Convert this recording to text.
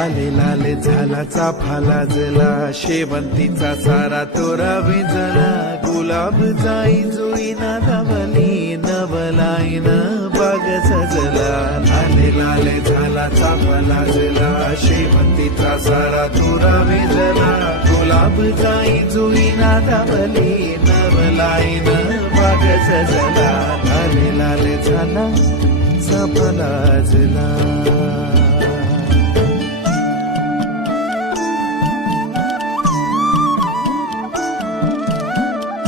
लाले लाले झाला चाफा लाजला, शेवंतीचा सारा तोरा विंजला, गुलाब जाई जुई नादावली, नवलाईन बाग सजला. लाले लाले झाला चाफा लाजला, शेवंतीचा सारा तोरा विंजला, गुलाब जाई जुई नादावली, नवलाईन बाग सजला. लाले लाले झाला चाफा लाजला.